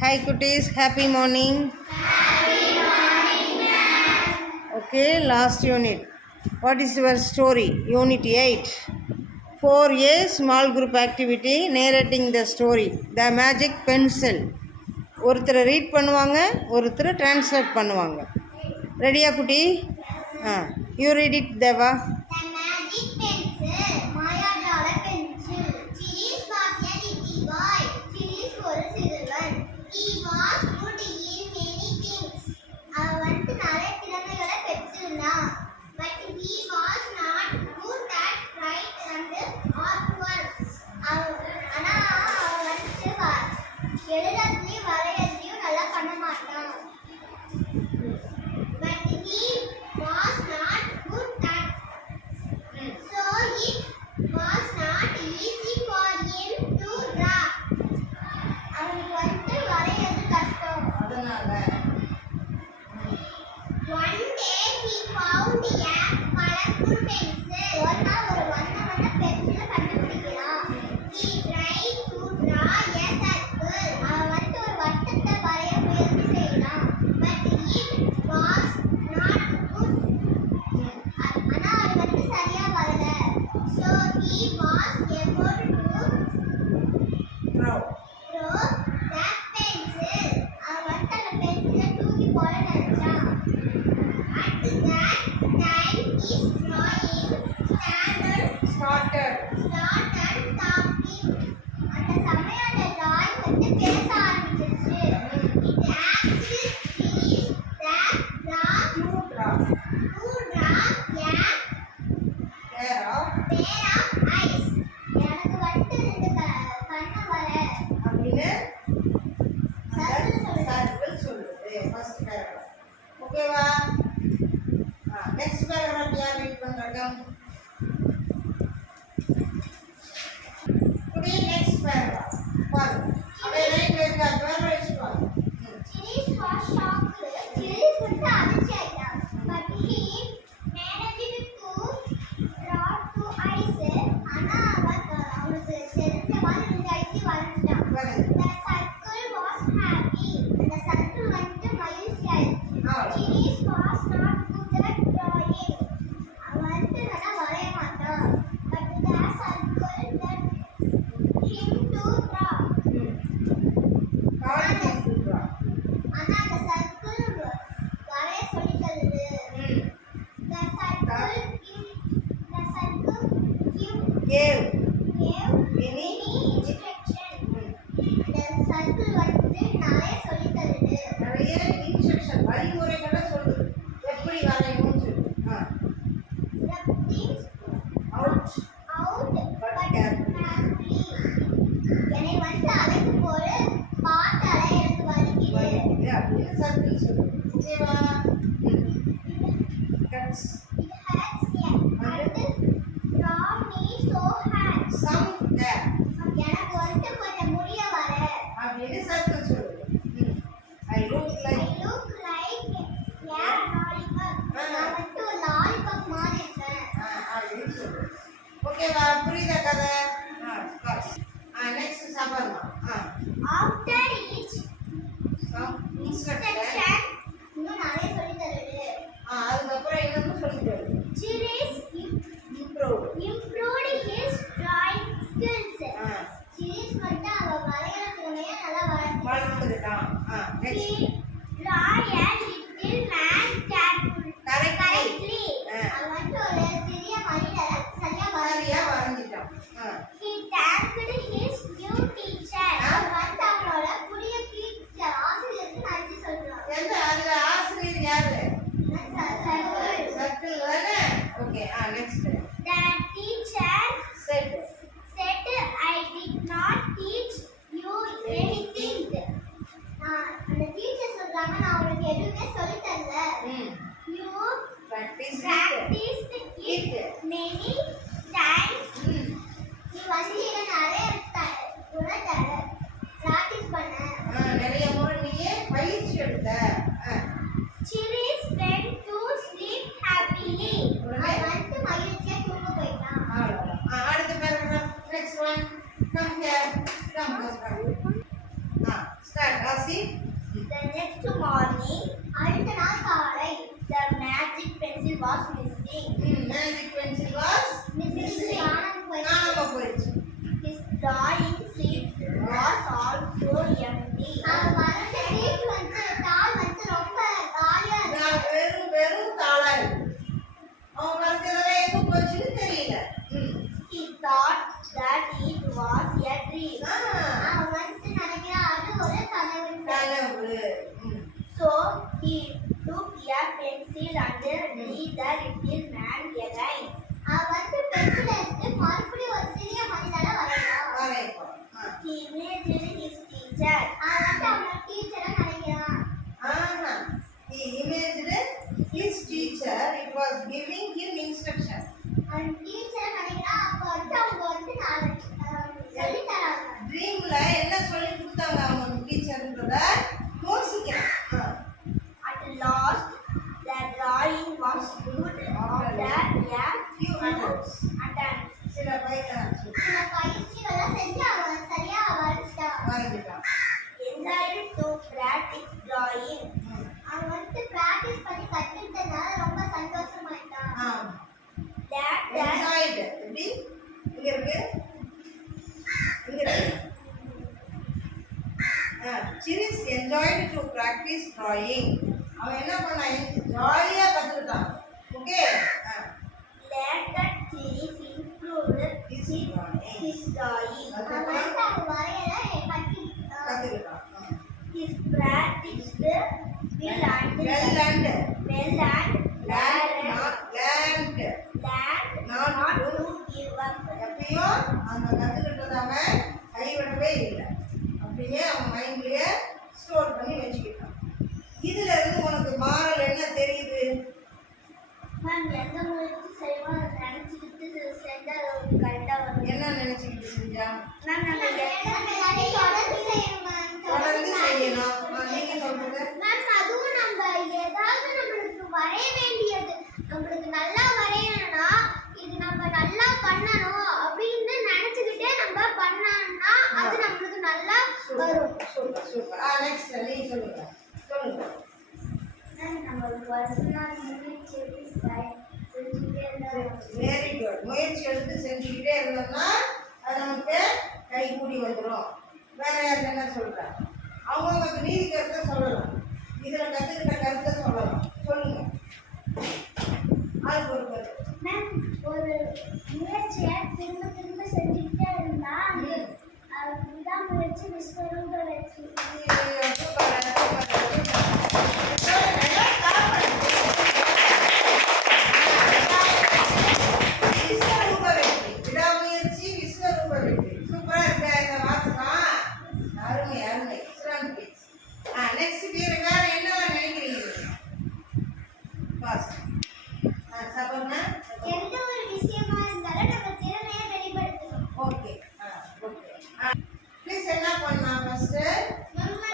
Hi cuties, happy morning. Okay, last unit. What is your story? Unit 8. 4A small group activity narrating the story. The magic pencil. ஒருத்தர் read பண்ணுவாங்க, ஒருத்தர் translate பண்ணுவாங்க. ரெடியா குட்டி? You read it Deva. The magic pencil. மாயாஜால pencil. Chili's was a little boy. Chili's ஒரு சிறுவன். He was good in many things. அவன் வந்து நிறைய திறமைகளை பெற்றிருந்தான். But he was not good at write and artworks. ஆனா அவன் வந்து எழுதுறதுலயும் வரையறதுலயும் நல்லா பண்ண மாட்டான். But he was not good at so it was not easy for him to draw. அவனுக்கு வந்து வரையறது கஷ்டம். அதனால One day he found a colorful pencil. ஒரு நாள் ஒரு வண்ண பென்சிலை கண்டுபிடிக்கிறான். He tried to draw a circle. அவன் வந்து ஒரு வட்டத்தை வரைய முயற்சி செய்யறான். But it was not good. ஆனா அது வந்து சரியா வரல. So he was able to throw that pencil. அவன் வந்து அந்த பென்சிலை தூக்கி போட நினைச்சான். At that time his drawing started talking. அந்த சமயம் அந்த drawing வந்து பேச ஆரம்பிச்சிருச்சு. It asked Chili's that to draw a pair of pair of eyes. எனக்கு வந்து ரெண்டு கண்ணு வர அப்படின்னு சர்க்கிள் சொல்லுது. சர்க்கிள் சொல்லுது ஃபர்ஸ்ட் பேராகிராஃப். ஓகேவா? நெக்ஸ்ட் பேராகிராஃப் யார் ரீட் பண்றாங்க? குடி நெக்ஸ்ட் பேராகிராஃப் பாருங்க. அப்படியே ரைட் இருக்கா பேராகிராஃப் பாருங்க. Chili's was shocked. Chili's வந்து அதிர்ச்சி ஆயிட்டான். But he managed to draw two eyes. ஆனா அவனுக்கு தெரிஞ்ச மாதிரி ரெண்டு ஐஸ் வரைஞ்சிட்டான். The circle was happy. அந்த சர்க்கிள் வந்து மகிழ்ச்சி ஆயிடுச்சு. Chili's was not good at drawing. அவன் வந்து நல்லா வரைய மாட்டான். But the circle that him to draw. Card சொல்றா. ஆனா அந்த சர்க்கிள் வரைய சொல்லி தருது. The circle gave gave any instruction. அந்த சர்க்கிள் வந்து நிறைய சொல்லி தருது. நிறைய இன்ஸ்ட்ரக்ஷன் வழிமுறைகளை சொல்லுது. எப்படி வரையணும்னு சொல்லு. Rub things out out But but carefully. carefully. என்னை வந்து அழைத்து போடு பார்த்தாலே எனக்கு வலிக்குது. வரையுது அப்படின்னு சர்க்கிள் சொல்லுது. ஓகேவா? Cuts It hurts yeah. அடுத்து draw me so hard. Some there எனக்கு வந்து கொஞ்சம் முடிய வர. அப்படின்னு சர்க்கிள் சொல்லுது. I look I like look like a lollipop. நான் வந்து ஒரு lollipop மாதிரி இருக்கேன். அப்படின்னு சொல்லுது. ஓகேவா? புரியுதா கதை? நெக்ஸ்ட் சபர்மா. After each some instruction. section இன்னும் நிறைய சொல்லி தருது. அதுக்கப்புறம் என்னன்னு சொல்லிட்டு Chili's improve. improved his drawing skills. Chili's வந்து அவ வரைகிற திறமையை நல்லா வளர்த்து. வளர்த்துக்கிட்டான். He next draw a little man correctly. அவன் வந்து ஒரு சிறிய மனிதரை சரியா சரியா வரைஞ்சான். வரைஞ்சிட்டான். He thanked his new teacher. அவன் வந்து அவனோட புதிய டீச்சர் ஆசிரியருக்கு நன்றி சொல்றான். எந்த அதுல ஆசிரியர் யாரு? Circle. சர்க்கிள் தானே? Okay. Next The teacher set. said, I did not teach you anything. அந்த டீச்சர் சொல்றாங்க நான் உனக்கு எதுவுமே சொல்லி தரல. You practice practiced it many times. நீ வந்து இதை நிறைய ப்ராக்டிஸ் பண்ண. நிறைய முறை நீயே பயிற்சி எடுத்த. Chili's went to sleep happily. அவன் வந்து மகிழ்ச்சியா தூங்க போயிட்டான். அவ்வளவுதான். அடுத்த paragraph. Next one. Come here. Come. Start ஆசி. The next morning, அடுத்த நாள் காலை, the magic pencil was missing. Magic pencil was Missing. காணாம போயிடுச்சு. His drawing sheet was also empty. அவன் வரைஞ்ச sheet வந்து தாள் வந்து ரொம்ப காலியா இருக்கு. வெறும் வெறும் தாளா இருக்கு. அவன் வரைஞ்சதெல்லாம் எங்க போச்சுன்னு தெரியல. He thought that it was a dream. அவன் வந்து நினைக்கிறான் அது ஒரு கனவு. So he took a pencil and drew the little man again. அவன் வந்து பென்சில் எடுத்து மறுபடியும் ஒரு சிறிய மனிதனை வரையறான். He imagined his teacher. அவன் வந்து அவனோட டீச்சரை நினைக்கிறான். He imagined his teacher. It was giving him instruction. அவன் டீச்சரை நினைக்கிறான். அப்போ வந்து அவங்க வந்து சொல்லி தராங்க. ட்ரீம்ல என்ன சொல்லி கொடுத்தாங்க அவங்க டீச்சர்ன்றத யோசிக்கிறான். At last, the drawing was good after a few attempts. சில சில பயிற்சிகளை செஞ்சு அவன் சரியா வரைஞ்சிட்டான். enjoyed to practice drawing. அவன் வந்து practice பண்ணி கத்துக்கிட்டதால ரொம்ப சந்தோஷமாயிட்டான். That enjoyed எப்படி இங்க இருக்கு Chirish enjoyed to practice drawing. அவன் என்ன பண்ணான் ஜாலியா கத்துக்கிட்டான். Okay later Chirish improved his drawing. அவன் வந்து வரையல கத்துக்கிட்டான். His practice well and learned not to give up. எப்பயும் அந்த கத்துக்கிட்டத அவன் கைவிடவே இல்லை. அப்படியே அவன் மைண்ட்லயே ஸ்டோர் பண்ணி வச்சுக்கிட்டான். இதுல இருந்து உனக்கு மாறல் என்ன தெரியுது? மேம் எந்த முயற்சி செய்வோம் நினைச்சுக்கிட்டு செஞ்சா கரெக்டா வரும். என்ன நினைச்சுக்கிட்டு செஞ்சா? மேம் நம்ம தொடர்ந்து செய்யணும் மேம். தொடர்ந்து செய்யணும். நீங்க சொல்றது? மேம் அதுவும் நம்ம ஏதாவது நம்மளுக்கு வரைய வேண்டியது நம்மளுக்கு நல்லா வரையணும்னா இது நம்ம நல்லா பண்ணணும் அப்படின்னு நினைச்சுக்கிட்டே நம்ம பண்ணோம்னா அது நம்மளுக்கு நல்லா வரும். Super super. நெக்ஸ்ட் நீ சொல்லுங்க. நம்ம பர்சனல் முயற்சி செஞ்சுட்டே இருந்தா வெரி குட். முயற்சி எடுத்து செஞ்சுக்கிட்டே இருந்தோம்னா அது நமக்கு கைகூடி வந்துடும். வேற யார் என்ன சொல்ற? அவங்களுக்கு நீதி கருத்தை சொல்லலாம். இதுல கத்துக்கிட்ட கருத்தை சொல்லலாம். சொல்லுங்க. அதுக்கு ஒரு கருத்து. மேம் ஒரு முயற்சியை திரும்ப திரும்ப செஞ்சுக்கிட்டே இருந்தா அதுதான் முயற்சி விஸ்வரூப வெற்றி. எந்த ஒரு விஷயமா இருந்தாலும் நம்ம திறமையை வெளிப்படுத்தணும். ஓகே ப்ளீஸ் என்ன பண்ணா ஃபர்ஸ்ட்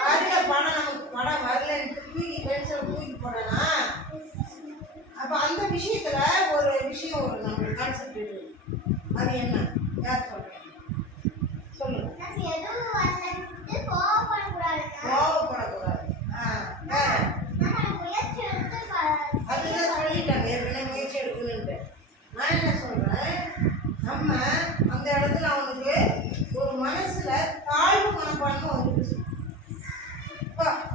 வரல பணம் நமக்கு பணம் வரலன்னு தூக்கி பென்சில் தூக்கி போடலாம். அப்ப அந்த விஷயத்துல ஒரு விஷயம் ஒரு நம்மளுக்கு கான்செப்ட் இருக்கு. அது என்ன யார் சொல்றீங்க? சொல்லுங்க. நம்ம எதுவும் வரலன்னு கோவப்படக்கூடாது. கோவப்படக்கூடாது. வேற நம்ம முயற்சி எடுத்து அதுதான் சொல்லிட்டாங்க ஏற்கனவே முயற்சி எடுக்கணுன்ட்டு. நான் என்ன சொல்றேன், நம்ம அந்த இடத்துல அவனுக்கு ஒரு மனசுல தாழ்வு மனப்பான்மை வந்துடுச்சு.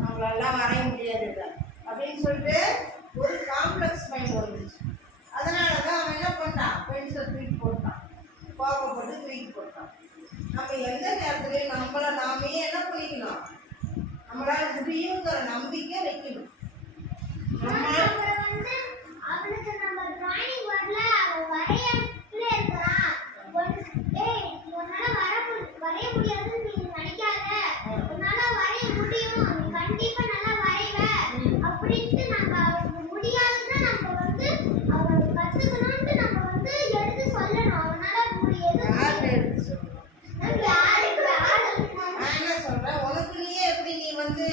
நம்மளெல்லாம் வரைய முடியாது அப்படின்னு சொல்லிட்டு ஒரு காம்ப்ளெக்ஸ் மைண்ட் வந்துடுச்சு. அதனால தான் அவன் என்ன பண்ணான், பென்சில் தூக்கி போட்டான், கோபப்பட்டு தூக்கி போட்டான். நம்ம எந்த நேரத்துலையும் நம்மளை நாமே என்ன பண்ணிக்கணும், நம்மளால முடியுங்கிற நம்பிக்கை வைக்கணும். வந்து அவனுக்கு நம்ம டிராயிங் வரல அவன் வரையல இருக்கிறான். உன்னால வரைய முடியாதுன்னு நீ நினைக்காத, உன்னால வரைய முடியும், நீ கண்டிப்பா நல்லா வரைவ அப்படின்ட்டு நம்ம அவனுக்கு முடியாதுன்னா நம்ம வந்து அவனுக்கு கத்துக்கணும்னு நம்ம வந்து எடுத்து சொல்லணும். அவனால முடியாது எடுத்து சொல்லணும். நான் என்ன சொல்றேன், உனக்கு நீயே எப்படி நீ வந்து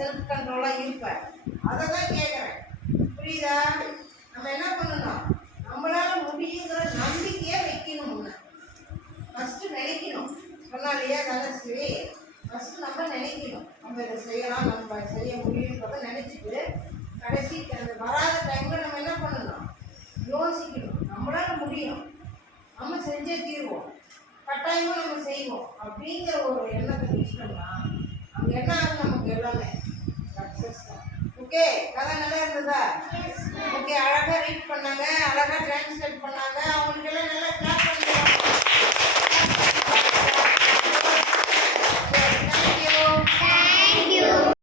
செல்ஃப் கண்ட்ரோலா இருப்ப அதை தான் கேட்குறேன். புரியுதா? நம்ம என்ன பண்ணணும், நம்மளால முடியுங்கிற நம்பிக்கையை வைக்கணும். ஃபஸ்ட்டு நினைக்கணும். சொன்னா இல்லையா தனஸ்ரீ, ஃபஸ்ட்டு நம்ம நினைக்கணும், நம்ம இதை செய்யலாம், நம்ம செய்ய முடியுன்றதை நினச்சிட்டு கடைசி அந்த வராத டைமில் நம்ம என்ன பண்ணணும், யோசிக்கணும். நம்மளால் முடியும், நம்ம செஞ்சே தீர்வோம், கட்டாயமாக நம்ம செய்வோம் அப்படிங்கிற ஒரு எண்ணத்தை வச்சுட்டோம்னா அங்கே என்ன ஆகும், நமக்கு எல்லாமே சக்ஸஸ் தான். ஓகே, கதை நல்லா இருந்ததா? ஓகே, அழகாக ரீட் பண்ணாங்க, அழகாக டிரான்ஸ்லேட் பண்ணாங்க,